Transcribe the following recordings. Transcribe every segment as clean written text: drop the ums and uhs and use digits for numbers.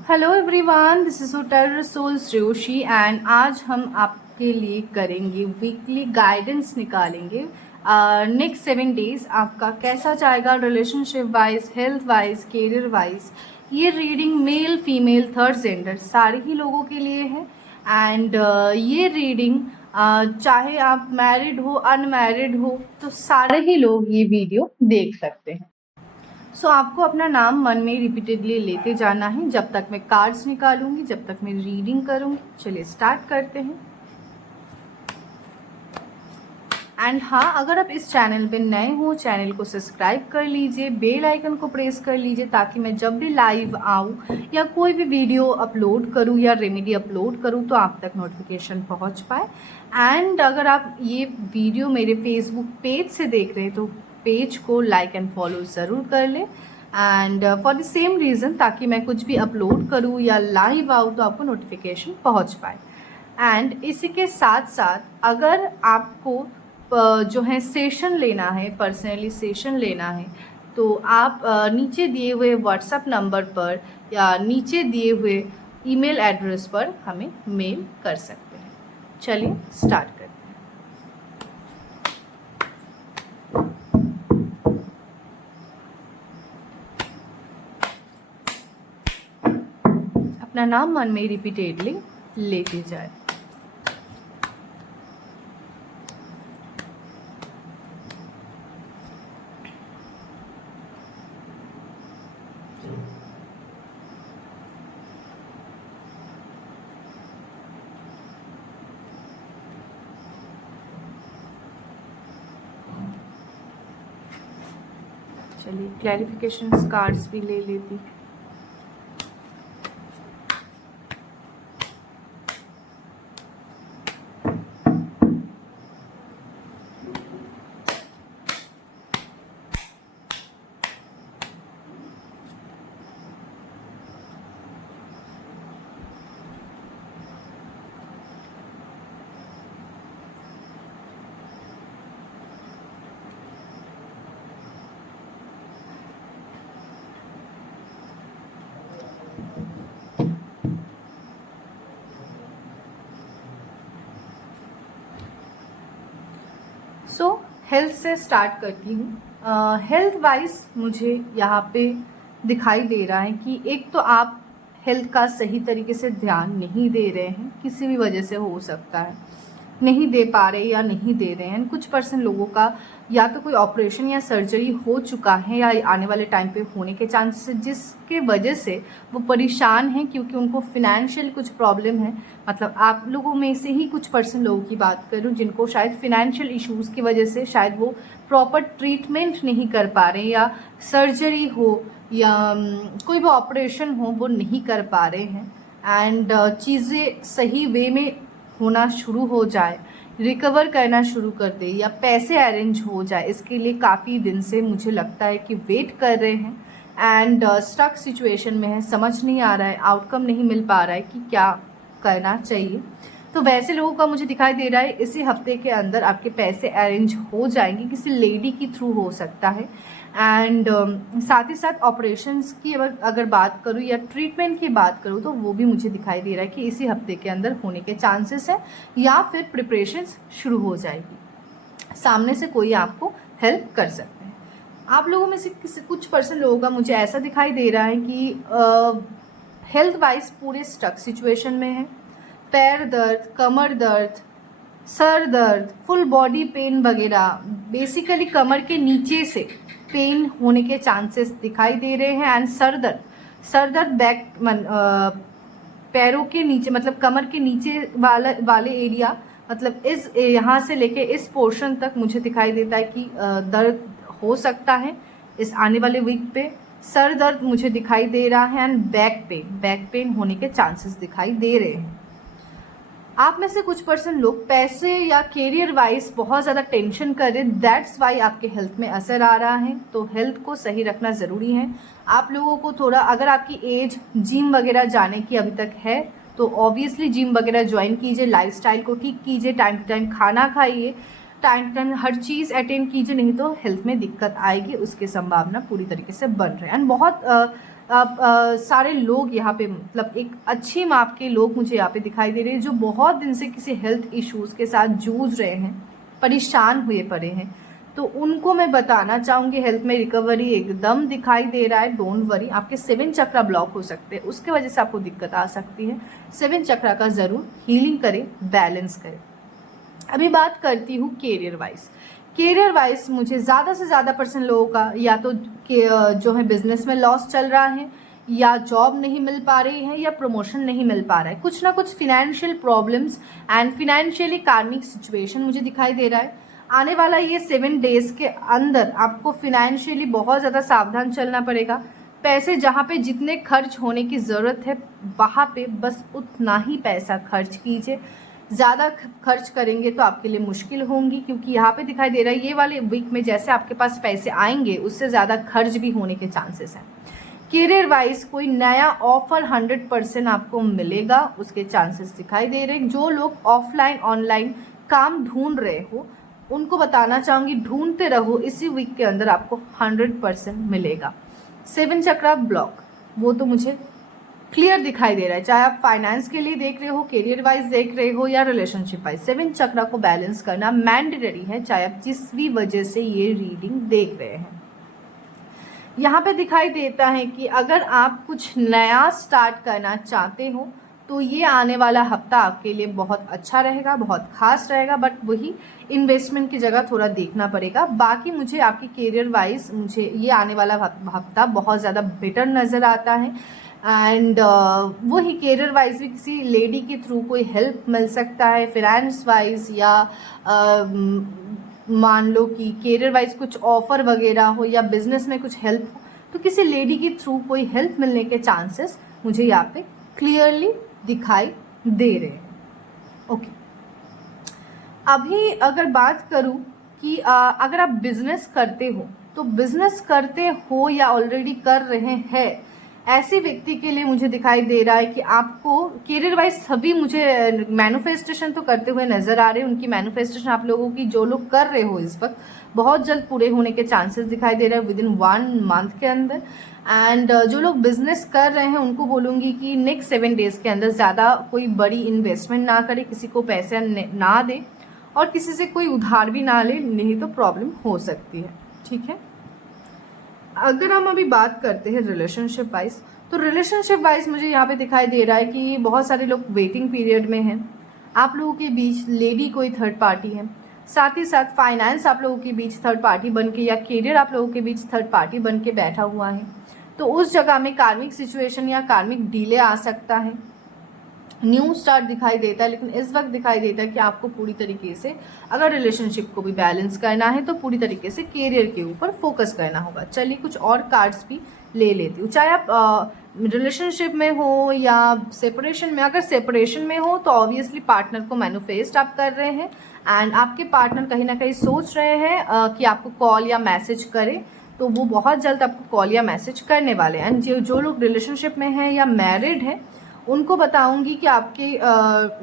Hello everyone, this is hotel रसूल्स Joshi and आज हम आपके लिए करेंगे वीकली गाइडेंस निकालेंगे। नेक्स्ट 7 डेज आपका कैसा जाएगा relationship wise, health wise, career wise. ये reading male female third gender सारे ही लोगों के लिए है। एंड ये रीडिंग चाहे आप मैरिड हो अनमैरिड हो तो सारे ही लोग ये वीडियो देख सकते हैं। सो आपको अपना नाम मन में रिपीटेडली लेते जाना है जब तक मैं कार्ड्स निकालूंगी, जब तक मैं रीडिंग करूंगी। चलिए स्टार्ट करते हैं। एंड हाँ, अगर आप इस चैनल पे नए हो चैनल को सब्सक्राइब कर लीजिए, बेल आइकन को प्रेस कर लीजिए ताकि मैं जब भी लाइव आऊँ या कोई भी वीडियो अपलोड करूँ या रेमेडी अपलोड करूँ तो आप तक नोटिफिकेशन पहुँच पाए। एंड अगर आप ये वीडियो मेरे फेसबुक पेज से देख रहे हैं तो पेज को लाइक एंड फॉलो ज़रूर कर लें। And for the same reason, ताकि मैं कुछ भी अपलोड करूँ या लाइव आऊँ तो आपको नोटिफिकेशन पहुँच पाए। एंड इसी के साथ साथ अगर आपको जो है सेशन लेना है, पर्सनली सेशन लेना है, तो आप नीचे दिए हुए व्हाट्सएप नंबर पर या नीचे दिए हुए ईमेल एड्रेस पर हमें मेल कर सकते हैं। चलिए स्टार्ट करते हैं। अपना नाम मन में रिपीटेडली लेते जाए। चलिए क्लैरिफिकेशन कार्ड्स भी ले लेती। सो हेल्थ से स्टार्ट करती हूँ। हेल्थ वाइज मुझे यहाँ पे दिखाई दे रहा है कि एक तो आप हेल्थ का सही तरीके से ध्यान नहीं दे रहे हैं, किसी भी वजह से हो सकता है नहीं दे पा रहे या नहीं दे रहे हैं। कुछ % लोगों का या तो कोई ऑपरेशन या सर्जरी हो चुका है या आने वाले टाइम पे होने के चांसेस है, जिसके वजह से वो परेशान हैं क्योंकि उनको फिनेंशियल कुछ प्रॉब्लम है। मतलब आप लोगों में से ही कुछ % लोगों की बात करूं जिनको शायद फिनेंशियल इश्यूज़ की वजह से शायद वो प्रॉपर ट्रीटमेंट नहीं कर पा रहे, या सर्जरी हो या कोई भी ऑपरेशन हो वो नहीं कर पा रहे हैं। एंड चीज़ें सही वे में होना शुरू हो जाए, रिकवर करना शुरू कर दे या पैसे अरेंज हो जाए, इसके लिए काफ़ी दिन से मुझे लगता है कि वेट कर रहे हैं। एंड स्टक सिचुएशन में है, समझ नहीं आ रहा है, आउटकम नहीं मिल पा रहा है कि क्या करना चाहिए। तो वैसे लोगों का मुझे दिखाई दे रहा है इसी हफ्ते के अंदर आपके पैसे अरेंज हो जाएंगे, किसी लेडी के थ्रू हो सकता है। एंड साथ ही साथ ऑपरेशंस की अगर बात करूँ या ट्रीटमेंट की बात करूँ तो वो भी मुझे दिखाई दे रहा है कि इसी हफ्ते के अंदर होने के चांसेस है, या फिर प्रिपरेशंस शुरू हो जाएगी, सामने से कोई आपको हेल्प कर सकते हैं। आप लोगों में से कुछ % लोगों का मुझे ऐसा दिखाई दे रहा है कि हेल्थ वाइज पूरे स्टक सिचुएशन में है। पैर दर्द, कमर दर्द, सर दर्द, फुल बॉडी पेन वगैरह, बेसिकली कमर के नीचे से पेन होने के चांसेस दिखाई दे रहे हैं। एंड सर दर्द बैक पैरों के नीचे, मतलब कमर के नीचे वाले एरिया, मतलब इस यहाँ से लेके इस पोर्शन तक मुझे दिखाई देता है कि दर्द हो सकता है इस आने वाले वीक पे। सर दर्द मुझे दिखाई दे रहा है एंड बैक पेन होने के चांसेस दिखाई दे रहे हैं। आप में से कुछ % लोग पैसे या कैरियर वाइज बहुत ज़्यादा टेंशन कर रहे हैं, दैट्स वाई आपके हेल्थ में असर आ रहा है। तो हेल्थ को सही रखना ज़रूरी है। आप लोगों को थोड़ा, अगर आपकी एज जिम वगैरह जाने की अभी तक है तो ऑब्वियसली जिम वगैरह ज्वाइन कीजिए, लाइफस्टाइल को ठीक कीजिए, टाइम टू टाइम खाना खाइए, टाइम टू टाइम हर चीज़ अटेंड कीजिए, नहीं तो हेल्थ में दिक्कत आएगी, उसकी संभावना पूरी तरीके से बन रही है। एंड बहुत सारे लोग यहाँ पे, मतलब एक अच्छी माप के लोग मुझे यहाँ पे दिखाई दे रहे हैं जो बहुत दिन से किसी हेल्थ इश्यूज़ के साथ जूझ रहे हैं, परेशान हुए पड़े हैं। तो उनको मैं बताना चाहूँगी हेल्थ में रिकवरी एकदम दिखाई दे रहा है। डोंट वरी, आपके 7 चक्रा ब्लॉक हो सकते हैं, उसके वजह से आपको दिक्कत आ सकती है। 7 चक्रा का ज़रूर हीलिंग करें, बैलेंस करें। अभी बात करती हूँ कैरियर वाइज। कैरियर वाइज मुझे ज़्यादा से ज़्यादा % लोगों का या तो जो है बिजनेस में लॉस चल रहा है, या जॉब नहीं मिल पा रही है, या प्रमोशन नहीं मिल पा रहा है। कुछ ना कुछ फिनेंशियल प्रॉब्लम्स एंड फिनेंशियली कार्मिक सिचुएशन मुझे दिखाई दे रहा है। आने वाला ये 7 डेज के अंदर आपको फिनेंशियली बहुत ज़्यादा सावधान चलना पड़ेगा। पैसे जहाँ पे जितने खर्च होने की ज़रूरत है वहाँ पे बस उतना ही पैसा खर्च कीजिए। ज़्यादा खर्च करेंगे तो आपके लिए मुश्किल होंगी, क्योंकि यहाँ पे दिखाई दे रहा है ये वाले वीक में जैसे आपके पास पैसे आएंगे उससे ज़्यादा खर्च भी होने के चांसेस हैं। करियर वाइज कोई नया ऑफर 100% आपको मिलेगा, उसके चांसेस दिखाई दे रहे हैं। जो लोग ऑफलाइन ऑनलाइन काम ढूंढ रहे हो उनको बताना चाहूँगी ढूंढते रहो, इसी वीक के अंदर आपको 100% मिलेगा। 7 चक्रा ब्लॉक वो तो मुझे क्लियर दिखाई दे रहा है, चाहे आप फाइनेंस के लिए देख रहे हो, करियर वाइज देख रहे हो, या रिलेशनशिप वाइज। 7 चक्रा को बैलेंस करना मैंडेटरी है, चाहे आप जिस भी वजह से ये रीडिंग देख रहे हैं। यहाँ पे दिखाई देता है कि अगर आप कुछ नया स्टार्ट करना चाहते हो तो ये आने वाला हफ्ता आपके लिए बहुत अच्छा रहेगा, बहुत खास रहेगा, बट वही इन्वेस्टमेंट की जगह थोड़ा देखना पड़ेगा। बाकी मुझे आपकी करियर वाइज मुझे ये आने वाला हफ्ता बहुत ज़्यादा बेटर नज़र आता है। एंड वही करियर वाइज भी किसी लेडी के थ्रू कोई हेल्प मिल सकता है, फाइनेंस वाइज, या मान लो कि करियर वाइज कुछ ऑफर वगैरह हो, या बिजनेस में कुछ हेल्प हो, तो किसी लेडी के थ्रू कोई हेल्प मिलने के चांसेस मुझे यहाँ पे क्लियरली दिखाई दे रहे हैं। ओके, अभी अगर बात करूं कि अगर आप बिजनेस करते हो तो बिजनेस करते हो या ऑलरेडी कर रहे हैं, ऐसे व्यक्ति के लिए मुझे दिखाई दे रहा है कि आपको करियर वाइज सभी मुझे मैनिफेस्टेशन तो करते हुए नजर आ रहे हैं। उनकी मैनिफेस्टेशन आप लोगों की जो लोग कर रहे हो इस वक्त बहुत जल्द पूरे होने के चांसेस दिखाई दे रहे हैं विद इन 1 मंथ के अंदर। एंड जो लोग बिजनेस कर रहे हैं उनको बोलूंगी कि नेक्स्ट 7 डेज के अंदर ज़्यादा कोई बड़ी इन्वेस्टमेंट ना करे, किसी को पैसे ना दे और किसी से कोई उधार भी ना ले, नहीं तो प्रॉब्लम हो सकती है। ठीक है, अगर हम अभी बात करते हैं रिलेशनशिप वाइज, तो रिलेशनशिप वाइज मुझे यहाँ पे दिखाई दे रहा है कि बहुत सारे लोग वेटिंग पीरियड में हैं। आप लोगों के बीच लेडी कोई थर्ड पार्टी है, साथ ही साथ फाइनेंस आप लोगों के बीच थर्ड पार्टी बन के, या करियर आप लोगों के बीच थर्ड पार्टी बन के बैठा हुआ है। तो उस जगह में कार्मिक सिचुएशन या कार्मिक डिले आ सकता है। न्यू स्टार्ट दिखाई देता है, लेकिन इस वक्त दिखाई देता है कि आपको पूरी तरीके से अगर रिलेशनशिप को भी बैलेंस करना है तो पूरी तरीके से करियर के ऊपर फोकस करना होगा। चलिए कुछ और कार्ड्स भी ले लेती हूँ। चाहे आप रिलेशनशिप में हो या सेपरेशन में, अगर सेपरेशन में हो तो ऑब्वियसली पार्टनर को मैनिफेस्ट आप कर रहे हैं, एंड आपके पार्टनर कहीं ना कहीं सोच रहे हैं कि आपको कॉल या मैसेज करे, तो वो बहुत जल्द आपको कॉल या मैसेज करने वाले हैं। एंड जो लोग रिलेशनशिप में हैं या मैरिड हैं उनको बताऊंगी कि आपके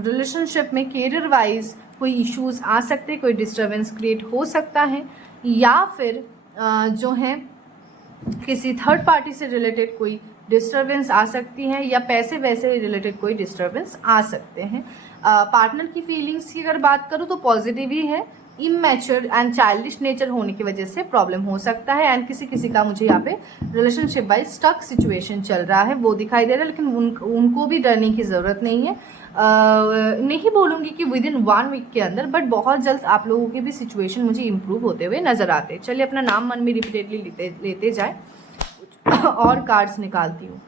रिलेशनशिप में करियर वाइज कोई इश्यूज आ सकते हैं, कोई डिस्टरबेंस क्रिएट हो सकता है, या फिर जो है किसी थर्ड पार्टी से रिलेटेड कोई डिस्टरबेंस आ सकती है, या पैसे वैसे रिलेटेड कोई डिस्टरबेंस आ सकते हैं। पार्टनर की फीलिंग्स की अगर बात करूँ तो पॉजिटिव ही है, इमैच्योर एंड चाइल्डिश नेचर होने की वजह से प्रॉब्लम हो सकता है। एंड किसी का मुझे यहाँ पे रिलेशनशिप वाइज स्टक सिचुएशन चल रहा है वो दिखाई दे रहा है, लेकिन उनको भी डरने की ज़रूरत नहीं है। नहीं बोलूँगी कि विद इन 1 वीक के अंदर, बट बहुत जल्द आप लोगों के भी सिचुएशन मुझे इम्प्रूव होते हुए नजर आते हैं। चलिए अपना नाम मन में रिपीटेडली लेते जाए, और कार्ड्स निकालती हूँ।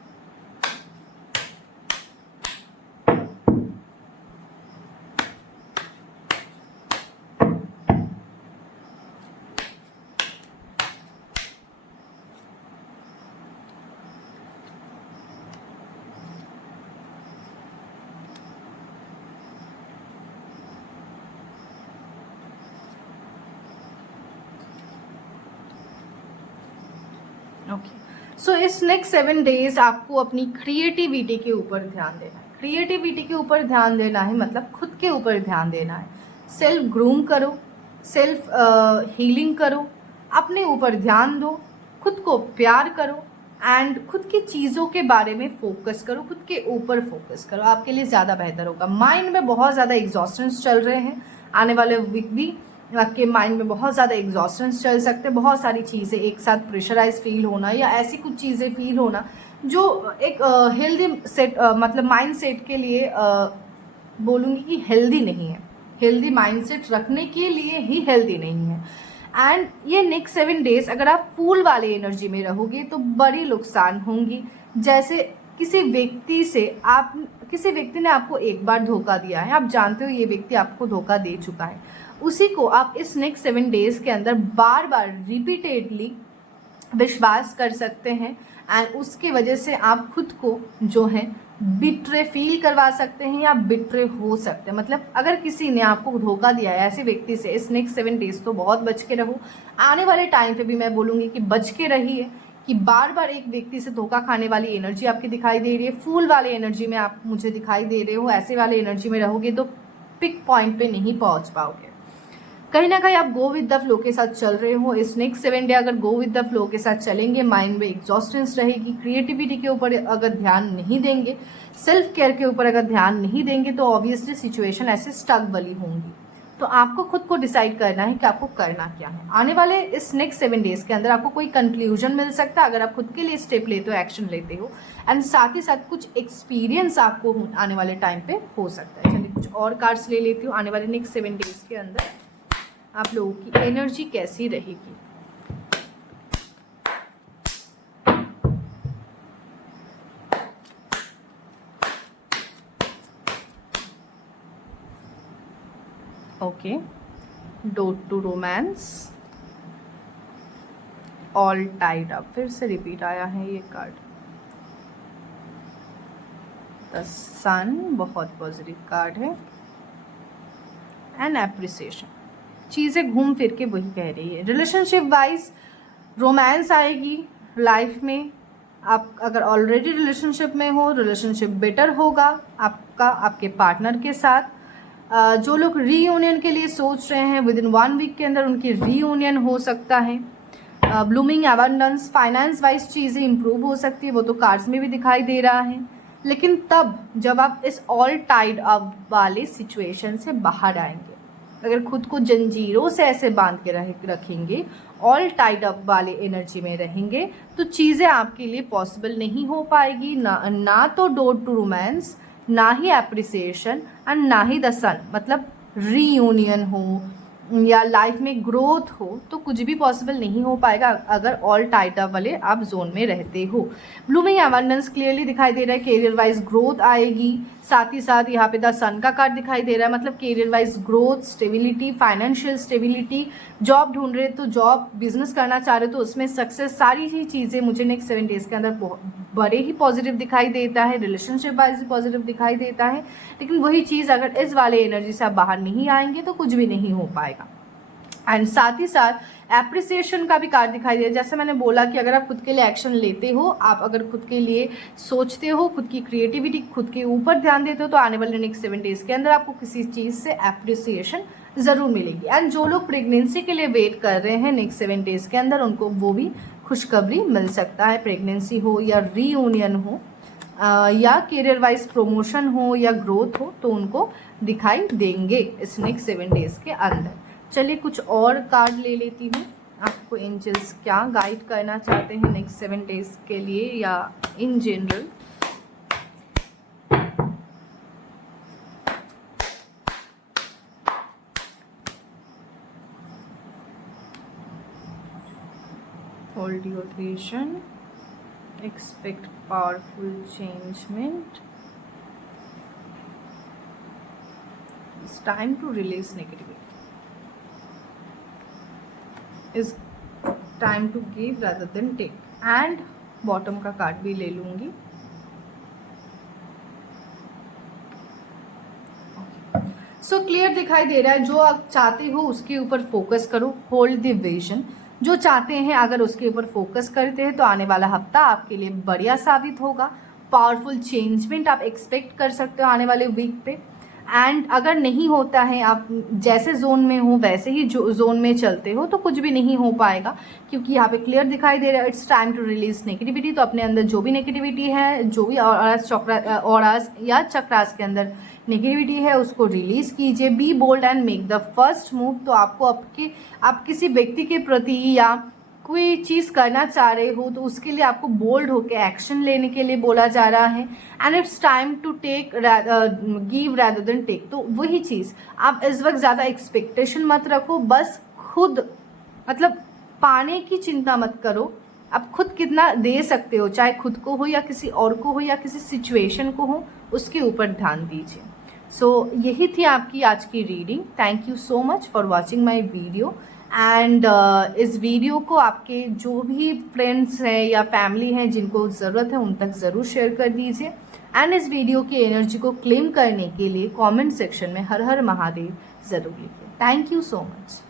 सो इस नेक्स्ट 7 डेज आपको अपनी क्रिएटिविटी के ऊपर ध्यान देना है। क्रिएटिविटी के ऊपर ध्यान देना है मतलब खुद के ऊपर ध्यान देना है। सेल्फ ग्रूम करो, सेल्फ हीलिंग करो, अपने ऊपर ध्यान दो, खुद को प्यार करो, एंड खुद की चीज़ों के बारे में फोकस करो, खुद के ऊपर फोकस करो, आपके लिए ज़्यादा बेहतर होगा। माइंड में बहुत ज़्यादा एग्जॉस्शंस चल रहे हैं, आने वाले वीक भी आपके माइंड में बहुत ज़्यादा एग्जॉस्शंस चल सकते हैं, बहुत सारी चीज़ें एक साथ प्रेशराइज फील होना या ऐसी कुछ चीज़ें फील होना जो एक हेल्दी सेट मतलब माइंड सेट के लिए बोलूँगी कि हेल्दी नहीं है, हेल्दी माइंडसेट रखने के लिए ही हेल्दी नहीं है। एंड ये नेक्स्ट 7 डेज अगर आप फूल वाले एनर्जी में रहोगे तो बड़ी नुकसान होंगी। जैसे किसी व्यक्ति ने आपको एक बार धोखा दिया है, आप जानते हो ये व्यक्ति आपको धोखा दे चुका है, उसी को आप इस नेक्स्ट 7 डेज के अंदर बार बार रिपीटेडली विश्वास कर सकते हैं एंड उसकी वजह से आप खुद को जो है बिट्रे फील करवा सकते हैं या बिट्रे हो सकते हैं। मतलब अगर किसी ने आपको धोखा दिया है ऐसे व्यक्ति से इस नेक्स्ट 7 डेज तो बहुत बच के रहो। आने वाले टाइम पे भी मैं बोलूँगी कि बच के रहिए कि बार बार एक व्यक्ति से धोखा खाने वाली एनर्जी आपकी दिखाई दे रही है, फूल वाले एनर्जी में आप मुझे दिखाई दे रहे हो, ऐसे वाले एनर्जी में रहोगे तो पिक पॉइंट पे नहीं पहुँच पाओगे। कहीं ना कहीं आप गो विद द फ्लो के साथ चल रहे हो। इस नेक्स्ट 7 डे अगर गो विद द फ्लो के साथ चलेंगे, माइंड में एग्जॉस्टेंस रहेगी, क्रिएटिविटी के ऊपर अगर ध्यान नहीं देंगे, सेल्फ केयर के ऊपर अगर ध्यान नहीं देंगे तो ऑब्वियसली सिचुएशन ऐसे स्टक वाली होंगी। तो आपको खुद को डिसाइड करना है कि आपको करना क्या है। आने वाले इस नेक्स्ट 7 डेज के अंदर आपको कोई कंक्लूजन मिल सकता है अगर आप खुद के लिए स्टेप लेते हो, एक्शन लेते हो, एंड साथ ही साथ कुछ एक्सपीरियंस आपको आने वाले टाइम पे हो सकता है। चलिए कुछ और कार्ड्स ले लेती हूँ। आने वाले नेक्स्ट 7 डेज के अंदर आप लोगों की एनर्जी कैसी रहेगी। Okay, dot to romance, all tied up, फिर से रिपीट आया है ये कार्ड। द सन बहुत पॉजिटिव कार्ड है, एंड एप्रिसिएशन, चीज़ें घूम फिर के वही कह रही है। रिलेशनशिप वाइज रोमांस आएगी लाइफ में। आप अगर ऑलरेडी रिलेशनशिप में हो, रिलेशनशिप बेटर होगा आपका आपके पार्टनर के साथ। जो लोग रीयूनियन के लिए सोच रहे हैं, विद इन 1 वीक के अंदर उनकी रीयूनियन हो सकता है। ब्लूमिंग अबंडेंस, फाइनेंस वाइज चीज़ें इंप्रूव हो सकती है, वो तो कार्ड्स में भी दिखाई दे रहा है। लेकिन तब जब आप इस ऑल टाइड अप वाले सिचुएशन से बाहर आएंगे, अगर खुद को जंजीरों से ऐसे बांध के रखेंगे, ऑल टाइड अप वाले एनर्जी में रहेंगे, तो चीज़ें आपके लिए पॉसिबल नहीं हो पाएगी। ना तो डोट टू रोमांस, ना ही एप्रिसिएशन, एंड ना ही द सन, मतलब रीयूनियन हो या लाइफ में ग्रोथ हो, तो कुछ भी पॉसिबल नहीं हो पाएगा अगर ऑल टाइट अप वाले आप जोन में रहते हो। ब्लूमिंग अबंडेंस क्लियरली दिखाई दे रहा है, कैरियर वाइज ग्रोथ आएगी। साथ ही साथ यहाँ पे द सन का कार्ड दिखाई दे रहा है, मतलब career wise growth, stability, financial stability. Job ढूंढ रहे तो जॉब, बिजनेस करना चाह रहे तो उसमें सक्सेस, सारी ही चीज़ें मुझे नेक्स्ट 7 डेज के अंदर बड़े ही पॉजिटिव दिखाई देता है। रिलेशनशिप वाइज भी पॉजिटिव दिखाई देता है, लेकिन वही चीज़ अगर इस वाले एनर्जी से आप बाहर नहीं आएंगे तो कुछ भी नहीं हो पाएगा। एंड साथ ही साथ एप्रिसिएशन का भी कार्ड दिखाई दे रहा है। जैसे मैंने बोला कि अगर आप खुद के लिए एक्शन लेते हो, आप अगर खुद के लिए सोचते हो, खुद की क्रिएटिविटी, खुद के ऊपर ध्यान देते हो, तो आने वाले नेक्स्ट 7 डेज के अंदर आपको किसी चीज़ से एप्रिसिएशन ज़रूर मिलेगी। एंड जो लोग प्रेगनेंसी के लिए वेट कर रहे हैं नेक्स्ट 7 डेज के अंदर, उनको वो भी खुशखबरी मिल सकता है। प्रेगनेंसी हो या रीयूनियन हो या करियर वाइज प्रमोशन हो या ग्रोथ हो, तो उनको दिखाई देंगे इस नेक्स्ट 7 डेज के अंदर। चलिए कुछ और कार्ड ले लेती हूँ। आपको एंजल्स क्या गाइड करना चाहते हैं नेक्स्ट 7 डेज के लिए या in general. Hold your vision, expect powerful changement. It's time to release negativity. It's time to give rather than take. And bottom का कार्ड भी ले लूंगी। सो क्लियर दिखाई दे रहा है, जो आप चाहते हो उसके ऊपर फोकस करो, होल्ड द विजन। जो चाहते हैं अगर उसके ऊपर फोकस करते हैं तो आने वाला हफ्ता आपके लिए बढ़िया साबित होगा। पावरफुल चेंजमेंट आप एक्सपेक्ट कर सकते हो आने वाले वीक पे। एंड अगर नहीं होता है, आप जैसे जोन में हो वैसे ही जोन में चलते हो, तो कुछ भी नहीं हो पाएगा, क्योंकि यहाँ पे क्लियर दिखाई दे रहा है it's time to release negativity. तो अपने अंदर जो भी नेगेटिविटी है, जो भी ऑरास या चक्रास के अंदर नेगेटिविटी है, उसको रिलीज कीजिए। Be bold and make the first move. तो आपको आप किसी व्यक्ति के प्रति या कोई चीज़ करना चाह रहे हो, तो उसके लिए आपको बोल्ड होकर एक्शन लेने के लिए बोला जा रहा है। And it's time to take give rather than take. तो वही चीज़, आप इस वक्त ज़्यादा एक्सपेक्टेशन मत रखो, बस खुद मतलब पाने की चिंता मत करो। आप खुद कितना दे सकते हो, चाहे खुद को हो या किसी और को हो या किसी सिचुएशन को हो, उसके ऊपर ध्यान दीजिए। सो यही थी आपकी आज की reading. Thank you so much for watching my video. And इस वीडियो को आपके जो भी फ्रेंड्स हैं या फैमिली हैं जिनको ज़रूरत है, उन तक ज़रूर शेयर कर दीजिए। एंड इस वीडियो की एनर्जी को क्लेम करने के लिए कमेंट सेक्शन में हर हर महादेव ज़रूर लिखिए। Thank you so much.